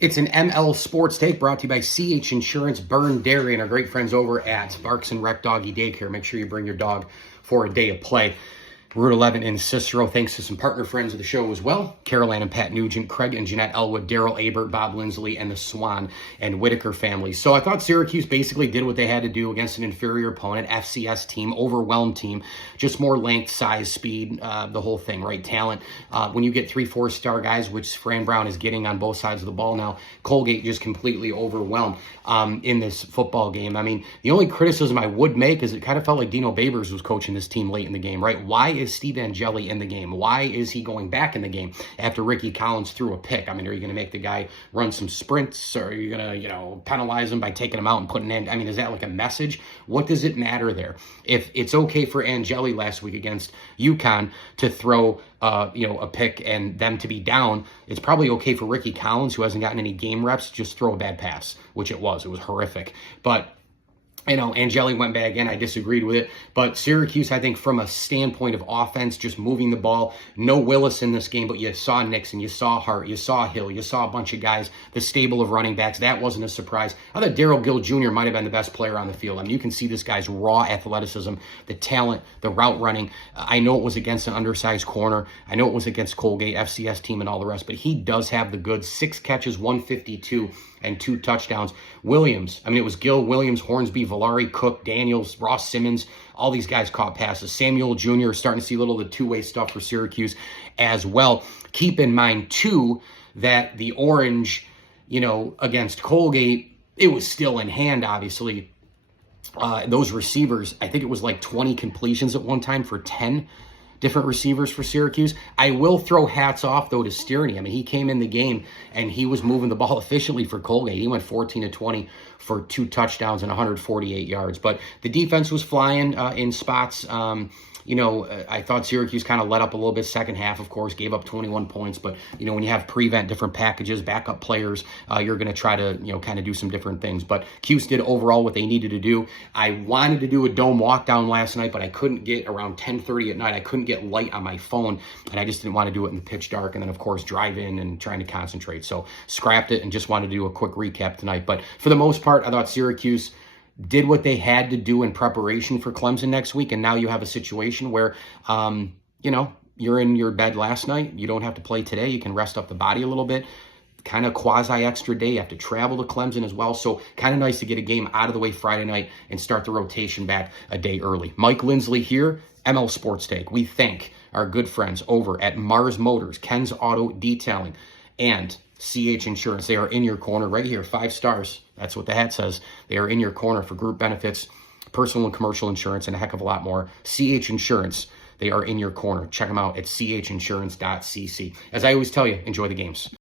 It's an ML Sports Take brought to you by CH Insurance, Burn Dairy, and our great friends over at Barks and Rec Doggy Daycare. Make sure you bring your dog for a day of play. Route 11 in Cicero. Thanks to some partner friends of the show as well. Caroline and Pat Nugent, Craig and Jeanette Elwood, Daryl Abert, Bob Lindsley, and the Swan and Whitaker families. So I thought Syracuse basically did what they had to do against an inferior opponent, FCS team, overwhelmed team, just more length, size, speed, the whole thing, right? Talent. When you get 3-4 star guys, which Fran Brown is getting on both sides of the ball now, Colgate just completely overwhelmed in this football game. I mean, the only criticism I would make is it kind of felt like Dino Babers was coaching this team late in the game, right? Why is Steve Angeli in the game? Why is he going back in the game after Ricky Collins threw a pick? I mean, are you going to make the guy run some sprints, or are you going to, penalize him by taking him out and putting in? I mean, is that like a message? What does it matter there? If it's okay for Angeli last week against UConn to throw a pick and them to be down, it's probably okay for Ricky Collins, who hasn't gotten any game reps, just throw a bad pass, which it was horrific. But Angeli went back in. I disagreed with it. But Syracuse, I think from a standpoint of offense, just moving the ball, no Willis in this game, but you saw Nixon, you saw Hart, you saw Hill, you saw a bunch of guys, the stable of running backs. That wasn't a surprise. I thought Daryl Gill Jr. might have been the best player on the field. I mean, you can see this guy's raw athleticism, the talent, the route running. I know it was against an undersized corner. I know it was against Colgate, FCS team, and all the rest, but he does have the goods. 6 catches, 152, and 2 touchdowns. Williams, I mean, it was Gill, Williams, Hornsby, Valari, Cook, Daniels, Ross Simmons. All these guys caught passes. Samuel Jr. starting to see a little of the two-way stuff for Syracuse as well. Keep in mind, too, that the Orange, against Colgate, it was still in hand, obviously. Those receivers, I think it was like 20 completions at one time for 10 different receivers for Syracuse. I will throw hats off, though, to Stearney. I mean, he came in the game, and he was moving the ball efficiently for Colgate. He went 14 of 20 for 2 touchdowns and 148 yards. But the defense was flying in spots. I thought Syracuse kind of let up a little bit second half, of course, gave up 21 points. But, when you have prevent different packages, backup players, you're going to try to, kind of do some different things. But Cuse did overall what they needed to do. I wanted to do a dome walk down last night, but I couldn't get around 10:30 at night. I couldn't get light on my phone, and I just didn't want to do it in the pitch dark. And then, of course, drive in and trying to concentrate. So scrapped it and just wanted to do a quick recap tonight. But for the most part, I thought Syracuse did what they had to do in preparation for Clemson next week, and now you have a situation where, you're in your bed last night. You don't have to play today. You can rest up the body a little bit. Kind of quasi-extra day. You have to travel to Clemson as well, so kind of nice to get a game out of the way Friday night and start the rotation back a day early. Mike Lindsley here, ML Sports Take. We thank our good friends over at Mars Motors, Ken's Auto Detailing, and CH Insurance. They are in your corner right here, 5 stars. That's what the hat says. They are in your corner for group benefits, personal and commercial insurance, and a heck of a lot more. CH Insurance, they are in your corner. Check them out at chinsurance.cc. As I always tell you, enjoy the games.